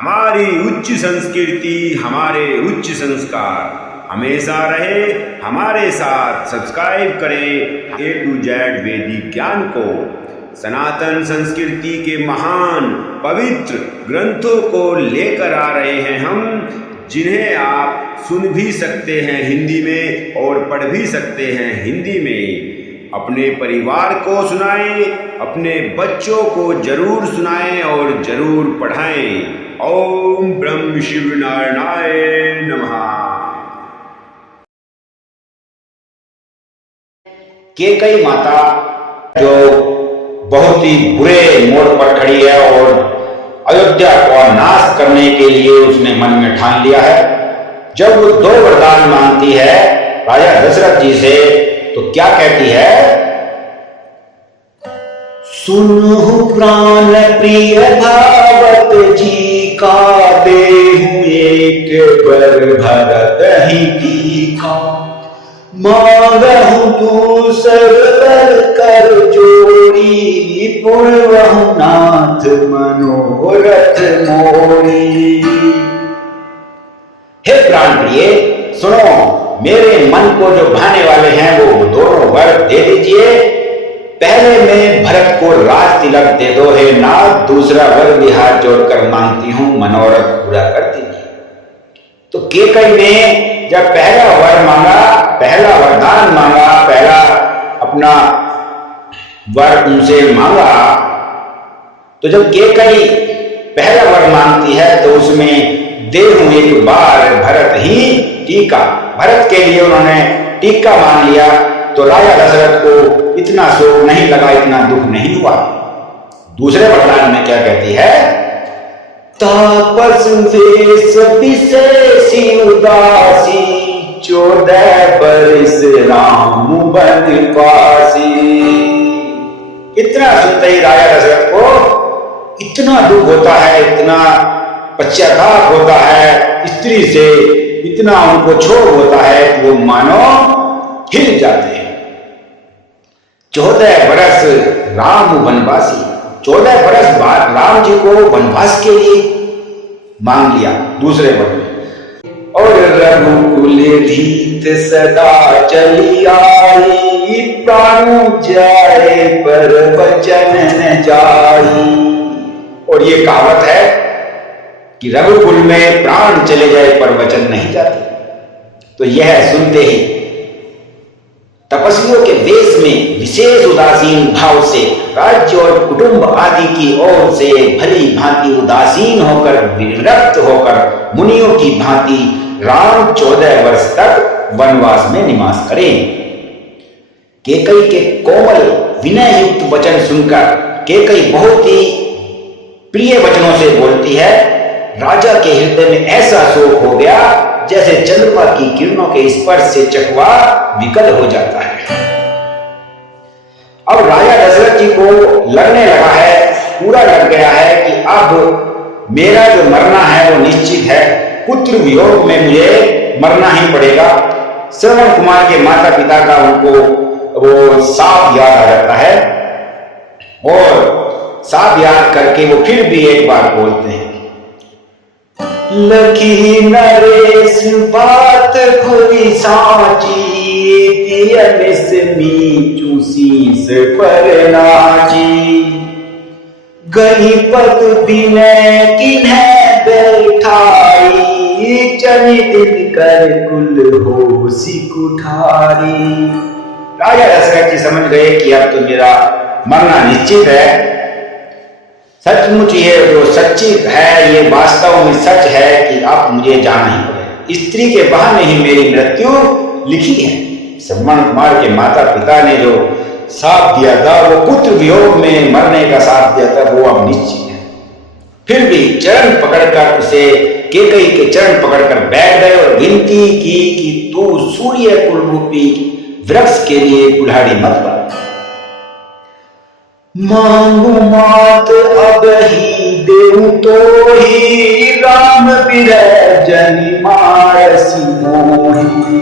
हमारी उच्च संस्कृति, हमारे उच्च संस्कार हमेशा रहे हमारे साथ। सब्सक्राइब करें A to Z वैदिक ज्ञान को। सनातन संस्कृति के महान पवित्र ग्रंथों को लेकर आ रहे हैं हम, जिन्हें आप सुन भी सकते हैं हिंदी में और पढ़ भी सकते हैं हिंदी में। अपने परिवार को सुनाएं, अपने बच्चों को जरूर सुनाएं और जरूर पढ़ाएं। ओम ब्रह्म शिव नारायणाय नमः। कैकेयी माता जो बहुत ही बुरे मोड़ पर खड़ी है और अयोध्या का नाश करने के लिए उसने मन में ठान लिया है। जब वो 2 वरदान मांगती है राजा दशरथ जी से, तो क्या कहती है? सुनो प्राण प्रिय भावत जी का, देहु एक बर भरत ही टीका। मांगहु तू सरवर कर जोड़ी, पूर्वहु नाथ मनोरथ मोरी। हे प्राण प्रिय, सुनो, मेरे मन को जो भाने वाले हैं वो दोनों वर दे दीजिए। पहले में भरत को राज तिलक दे दो हे नाथ, दूसरा वर भी हाथ जोड़कर मांगती हूं मनोरथ पूरा कर दीजिए। तो कैकेयी ने जब पहला वर मांगा, पहला वरदान मांगा, पहला अपना वर उनसे मांगा, तो जब कैकेयी पहला वर मांगती है तो उसमें देहु एक बार भरत ही टीका। भरत के लिए उन्होंने टीका मांग लिया। तो राजा दशरथ को इतना शोक नहीं लगा, इतना दुख नहीं हुआ। दूसरे वरदान में क्या कहती है? तापस वेश विशेषी उदासी, 14 बरस राम बनवासी। इतना सुनते ही राजा दशरथ को इतना दुख होता है, इतना पश्चाताप होता है, स्त्री से इतना उनको क्षोभ होता है कि वो मानो हिल जाते हैं। 14 बरस राम वनवासी, 14 बरस बाद राम जी को वनवास के लिए मांग लिया दूसरे वर में। और रघुकुल रीत सदा चली आई, प्राण जाए पर वचन न जाई। और ये कहावत है कि रघुकुल में प्राण चले जाए पर वचन नहीं जाते। तो यह सुनते ही तपस्वियों के वेश में विशेष उदासीन भाव से, राज्य और कुटुंब आदि की ओर से भली भांति उदासीन होकर, विरक्त होकर, मुनियों की भांति राम 14 वर्ष तक वनवास में निवास करें। कैकेयी के कोमल विनय युक्त वचन सुनकर कैकेयी बहुत ही प्रिय वचनों से बोलती है। राजा के हृदय में ऐसा शोक हो गया जैसे चंद्रमा की किरणों के स्पर्श से चकवा विकल हो जाता है। अब राजा दशरथ जी को लगने लगा है, पूरा लग गया है कि अब मेरा जो मरना है वो निश्चित है। पुत्र वियोग में मुझे मरना ही पड़ेगा। श्रवण कुमार के माता पिता का उनको वो साफ याद आ जाता है और साफ याद करके वो फिर भी एक बार बोलते हैं, लखी नरेश बात खुली साची, तियनिस मीचू शीस पर नाची। गही पद बिनय किन्ह बैठाई, चनि दिन कर कुल होसी कुठारी। राजा दशरथ जी समझ गए कि अब तो मेरा मरना निश्चित है। सचमुच ये जो सच्ची है, ये वास्तव में सच है कि अब मुझे जाना ही पड़ेगा। स्त्री के बहाने ही मेरी मृत्यु लिखी है। श्रवण कुमार के माता पिता ने जो साथ दिया था, वो पुत्र वियोग में मरने का साथ दिया था, वो अब निश्चित है। फिर भी चरण पकड़कर उसे कैकेयी के चरण पकड़कर बैठ गए और विनती की कि तू सूर्य कुल रूपी वृक्ष के लिए कुल्हाड़ी मत बन। मांगू मात अब ही देहु तो ही, राम बिरह जनि मारसी मोही।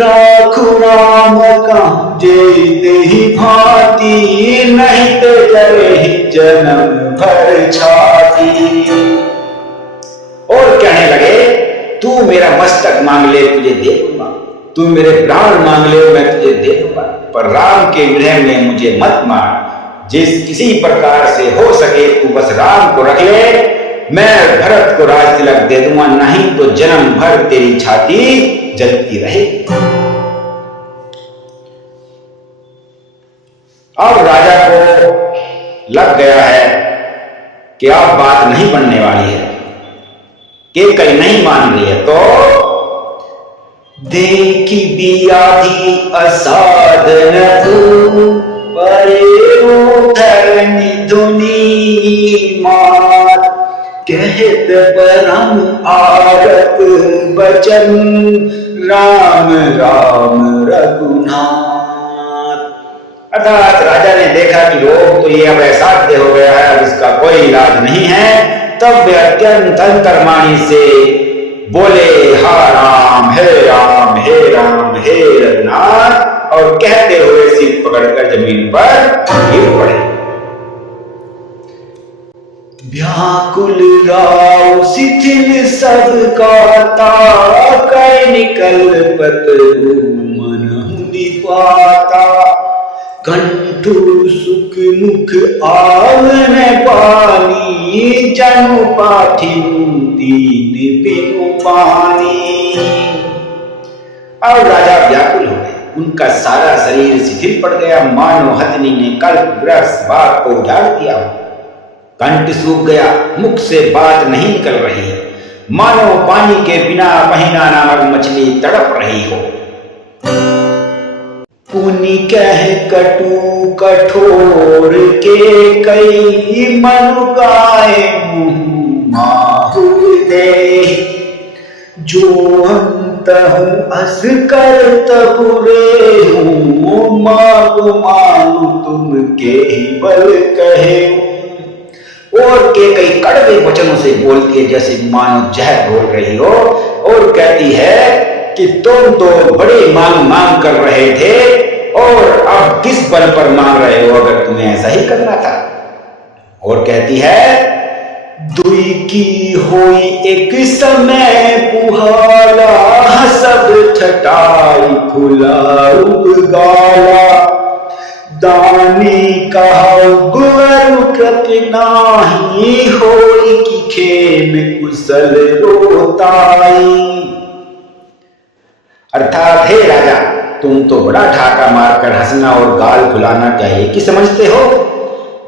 राखु राम का जय देहि भांति, नहीं ते जरे जन्म भर छाती। तू मेरा मस्तक मांग ले तुझे दे दूंगा, तू मेरे प्राण मांग ले मैं तुझे दे दूंगा, पर राम के विरह में मुझे मत मार। जिस किसी प्रकार से हो सके तू बस राम को रख ले, मैं भरत को राज तिलक दे दूंगा, नहीं तो जन्म भर तेरी छाती जलती रहे। अब राजा को लग गया है कि अब बात नहीं बनने वाली है, कि कहीं नहीं मान रही है, तो देखी बियाधी असाधन परे धरनी धुनी मात, कहत परम आरत बचन राम राम रघुनाथ। अर्थात राजा ने देखा कि रोग तो ये अब असाध्य हो गया है, अब इसका कोई इलाज नहीं है। तब वे अत्यंत अंतर्मानी से बोले हा राम हे राम हे राम हे रघुनाथ, और कहते हुए सिर पकड़कर जमीन पर गिर पड़े। व्याकुल राव शिथिल सब गाता, कै निकल पत मन पाता, कंठु सुख मुख आवन पानी, जनु पाठिनु दीन बिनु पानी। और राजा व्याकुल हो गए, उनका सारा शरीर शिथिल पड़ गया, मानो हथनी ने कल्प वृक्ष बाग को उजाड़ दिया। कंठ सूख गया, मुख से बात नहीं निकल रही, मानो पानी के बिना महीना नामक मछली तड़प रही हो। पुनि कह कटु कठोर के कई, मनु गाय मुँह माहुर दे, जो अंतहु अस कर तबुरे हूँ, मांगु मांगु तुम के ही बल कहे। और के कई कड़वे वचनों से बोलती है जैसे मानो जहर बोल रही हो, और कहती है कि तुम तो बड़े मांग मांग कर रहे थे, और अब किस बल पर मांग रहे हो, अगर तुम्हें ऐसा ही करना था। और कहती है दुई की होई एक समय पुहाला, सब ठटाई खुला गाला, दानी कहा गुरु कृति नाही, होई की खेम कुशल रोताई। अर्थात हे राजा, तुम तो बड़ा ठाका मारकर हंसना और गाल खुलाना चाहिए कि समझते हो,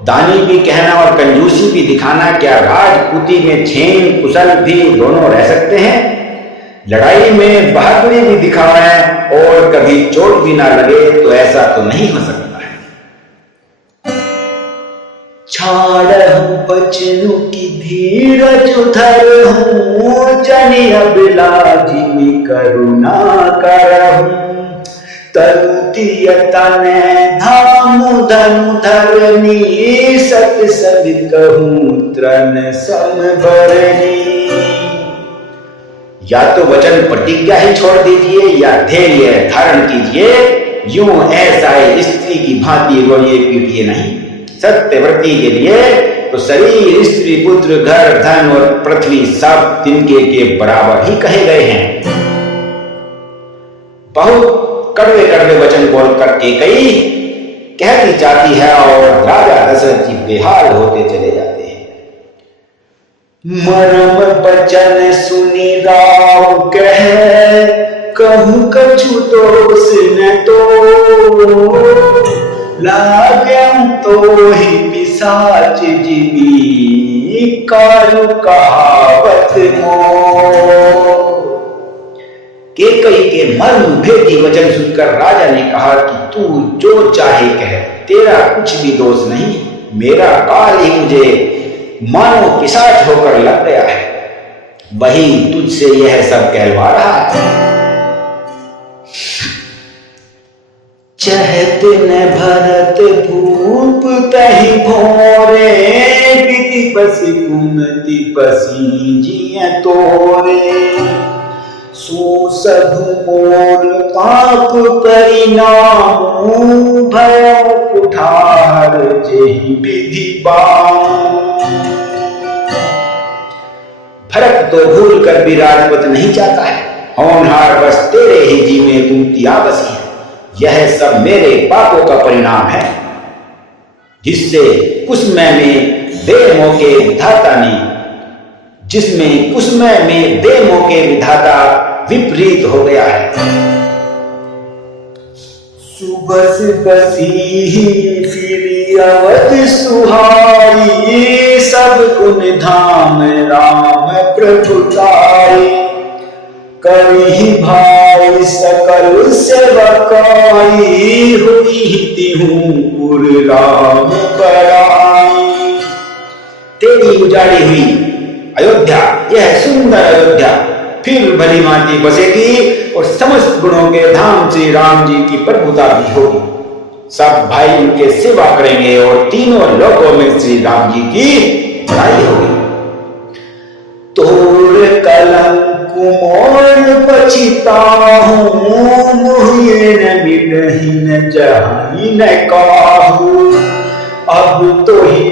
दानी भी कहना और कंजूसी भी दिखाना क्या राजपूती में छेम कुशल भी दोनों रह सकते हैं? लड़ाई में बहादुरी भी दिखाएं और कभी चोट भी ना लगे, तो ऐसा तो नहीं हो सकता है। छाड़हु बचनु की धीरज धरहूं, जनि अबिलाजी करुणा करहूं, तरुतिय तने धामु धनु धरनी, सत सब कहूं त्रन समभरनी। या तो वचन प्रतिज्ञा ही छोड़ दीजिए या धैर्य धारण कीजिए, यूं ऐसा स्त्री की भांति रोइए पीटिए नहीं। सत्यव्रती के लिए तो शरीर स्त्री पुत्र घर धन और पृथ्वी सब तिनके के बराबर ही कहे गए हैं। बहुत कड़वे कड़वे वचन बोलकर केकई कहती जाती है और राजा दशरथ जी बेहाल होते चले जाते हैं। मरम बचन सुनी राव कहे, कहूं कछु दोष न तो, लागम तो ही पिशाच जीवी, कालु कहावत मोह। केकई के मर्म भेदी वचन सुनकर राजा ने कहा कि तू जो चाहे कह, तेरा कुछ भी दोष नहीं, मेरा काल ही मुझे मानो पिशाच होकर लग गया है, वही तुझसे यह सब कहलवा रहा है। चहत न भरत भूप तहि भोरे, विधि बस कुमति पसी जिय तोरे, सो सब मोर पाप परिणाम, भय कुठार जेहि विधि बाम। फर्क तो भूल कर भी राजपथ नहीं चाहता है। होनहार बस तेरे ही जी में तूतिया बसी है। यह सब मेरे पापों का परिणाम है, जिससे कुसमय में बेमौके विधाता ने जिसमें कुसमय में बेमौके विधाता विपरीत हो गया है। सुबस बसी फिर अवध सुहाई, सब गुण धाम राम प्रभु ताई। करही भाई सकल सेवकाई, हुई तिहूं पुर राम बड़ाई। तेरी उजाड़ी हुई अयोध्या, यह सुंदर अयोध्या फिर भली भांति बसेगी और समस्त गुणों के धाम श्री राम जी की प्रभुता भी होगी। सब भाई उनके सेवा करेंगे और तीनों लोकों में श्री राम जी की बड़ाई होगी। तोर कलंक मोर पछिताहूं, मुहिए न मिटहि न जाहि न काहू। अब तो ही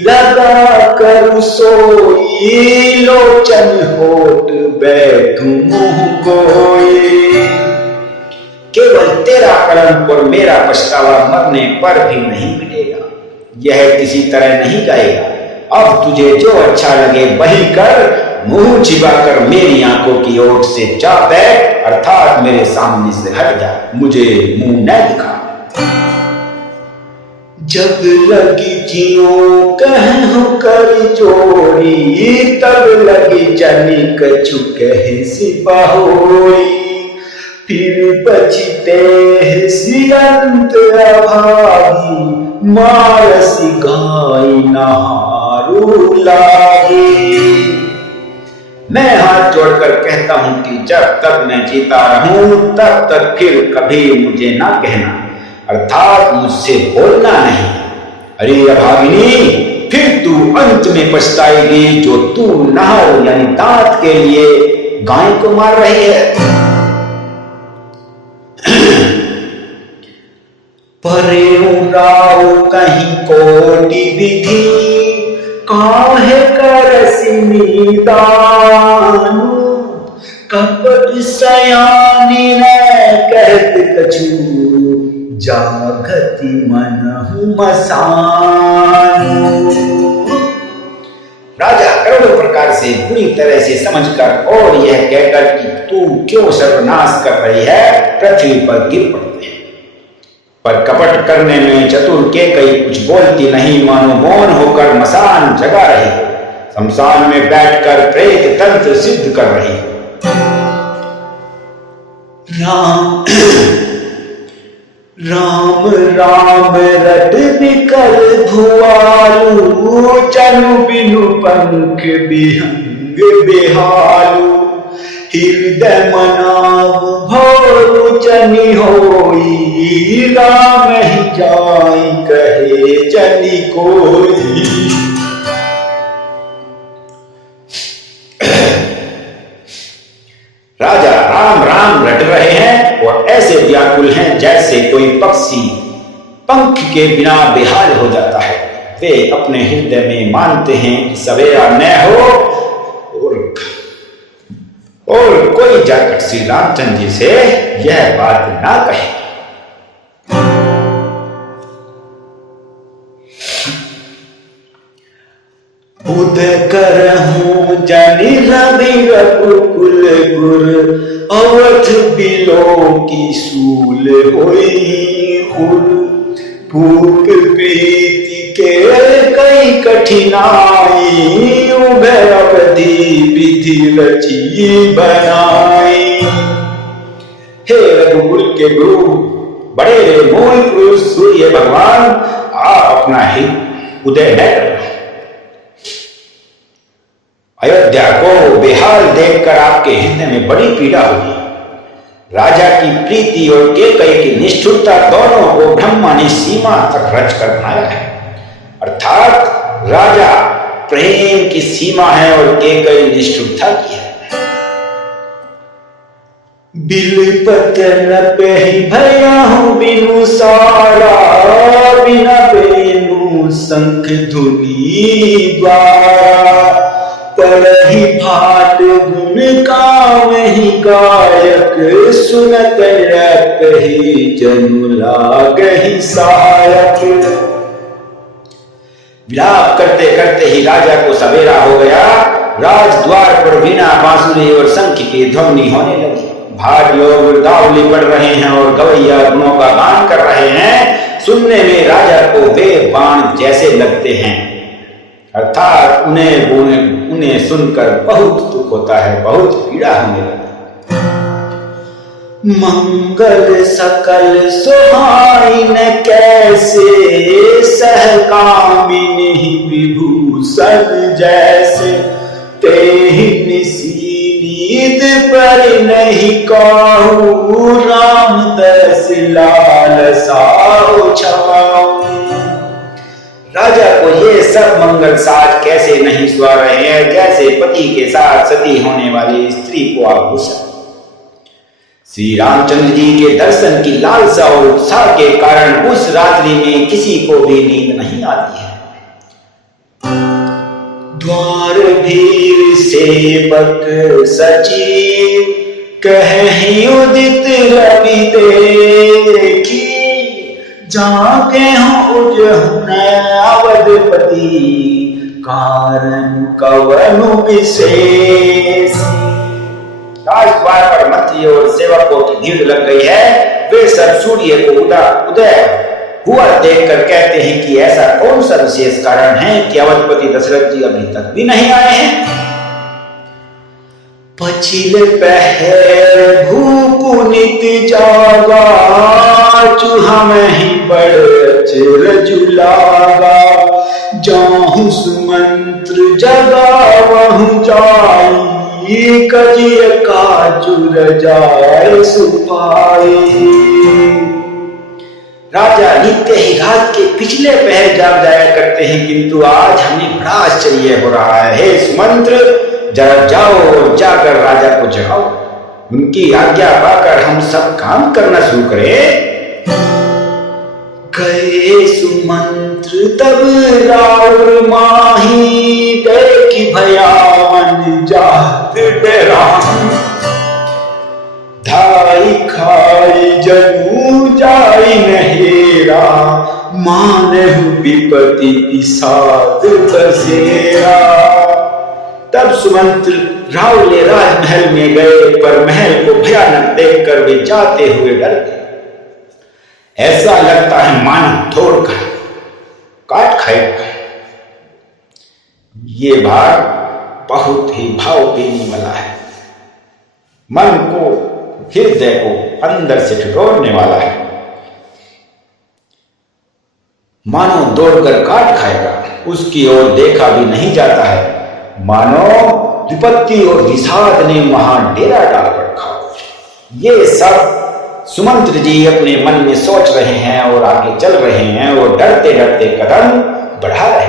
लगा कर सोई, लोचन होठ बैठूं मुंह कोई। केवल तेरा कलंक और मेरा पछतावा मरने पर भी नहीं मिटेगा, यह किसी तरह नहीं जाएगा। अब तुझे जो अच्छा लगे वही कर, मुंह छिपाकर मेरी आंखों की ओर से जा बैठ, अर्थात मेरे सामने से हट जा, मुझे मुंह न दिखा। जब लगी जियो कहूं कर चोरी, तब लगी जनी कछु कहे सिपाहोरी। फिर बचते सिरंत अभागी, मारसी गाय नहारू लागी। मैं हाथ जोड़कर कहता हूं कि जब तक मैं जीता रहूं तब तक फिर कभी मुझे ना कहना, अर्थात मुझसे बोलना नहीं। अरे अभागिनी, फिर तू अंत में पछताएगी जो तू नहर यानी दांत के लिए गाय को मार रही है। परे राव कहीं कोटि विधि, काहे करसि निदानु। कपट सयानी न कहत कछु, जागति मनहु मसानु। राजा करोड़ों प्रकार से बुरी तरह से समझकर और यह कहकर कि तू क्यों सर्वनाश कर रही है, पृथ्वी पर गिर पड़ते हैं। पर कपट करने में चतुर कैकेयी कुछ बोलती नहीं, मानो मौन होकर मसान जगा रही हो, शमशान में बैठकर प्रेत तंत्र सिद्ध कर रही हो। राम राम राम रट बिकल भुआलू, चनु बिनु पंख बिहंग बेहालू। हृदय मनाव भोरु चनि होई, राम ही जाई कहे चनि कोई। राजा राम राम रट रहे हैं और ऐसे व्याकुल हैं जैसे कोई पक्षी पंख के बिना बेहाल हो जाता है। वे अपने हृदय में मानते हैं कि सवेरा न हो और कोई जाकर श्री रामचंद्र जी से यह बात ना कहे। उदय करहूं जनि रवि रघुकुल गुर, अवध बिलो की सूल होई हुर। भूप प्रीति के कई कठिनाई, उभय अवधि विधि रची बनाई। हे रघुकुल के गुरु, बड़े मूल पुरुष सूर्य भगवान, आप अपना ही उदय न करना। अयोध्या को बेहाल देखकर आपके हृदय में बड़ी पीड़ा होगी। राजा की प्रीति और कैकेयी की निष्ठुरता दोनों को ब्रह्मा ने सीमा तक रच कर बनाया है, अर्थात राजा प्रेम की सीमा है और कैकेयी निष्ठुरता की है। बिल पतन पे भया हूं बिनु सारा, बिना बेनु शंख धुनी द्वारा। पढ़ी भाट गुण कामहि गायक, सुनत रखहि जनु लागहि सहायक। विलाप करते करते ही राजा को सवेरा हो गया। राजद्वार पर वीणा, बांसुरी और शंख की ध्वनि होने लगी। भाट लोग वृंदावली पढ़ रहे हैं और गवैया गुणों का गान कर रहे हैं। सुनने में राजा को वे बाण जैसे लगते हैं, अर्थात उन्हें सुनकर बहुत दुख होता है, बहुत पीड़ा होने लगती है। मंगल सकल सुहाइन कैसे, सहकामिनी विभूषण जैसे, तेहि निसी नींद पर नहीं काहू, राम दस लाल साओ छाऊ। राजा को ये सब मंगल साज कैसे नहीं सुहा रहे हैं, जैसे पति के साथ सती होने वाली स्त्री को आभूषण। श्री रामचंद्र जी के दर्शन की लालसा और उत्साह के कारण उस रात्रि में किसी को भी नींद नहीं आती है। द्वार भीर सेवक सचिव, कहीं उदित रवि देखी, जाके हो उजहुन अवधपति, कारण कवनु विशेष। राजद्वार पर मंत्री और सेवकों की भीड़ लग गई है। वे सब सूर्य को उदय हुआ देखकर कहते हैं कि ऐसा कौन सा विशेष कारण है कि अवधपति दशरथ जी अभी तक भी नहीं आए हैं। पछिल पहर भूप नित जागा, चूहा में ही बड़ चिर लागा, जाहु सुमंत्र जगा वहु जाई, कजिय काजुर जाय सुपाई। राजा नित्य ही रात के पिछले पहर जाग जाया करते हैं, किंतु आज हमें बड़ा आश्चर्य हो रहा है। हे सुमंत्र, जरा जाओ और जाकर राजा को जगाओ, उनकी आज्ञा पाकर हम सब काम करना शुरू करें। गए सुमंत्र तब राउर माही, देखी भयावन जात डराही, धाई खाई जनु जाई नहेरा, मानहु विपति पिसाद बसेरा। तब सुमंत्र राव ने राजमहल में गए, पर महल को भयानक देखकर वे जाते हुए डर गए। ऐसा लगता है मानो तोड़कर काट खाएगा। ये भाग बहुत ही भाव पीने वाला है, मन को, हृदय को अंदर से ठिठुरने वाला है। मानो दौड़कर काट खाएगा, उसकी ओर देखा भी नहीं जाता है, मानो विपत्ति और विषाद ने वहां डेरा डाल रखा। ये सब सुमंत्र जी अपने मन में सोच रहे हैं और आगे चल रहे हैं और डरते डरते कदम बढ़ा रहे हैं।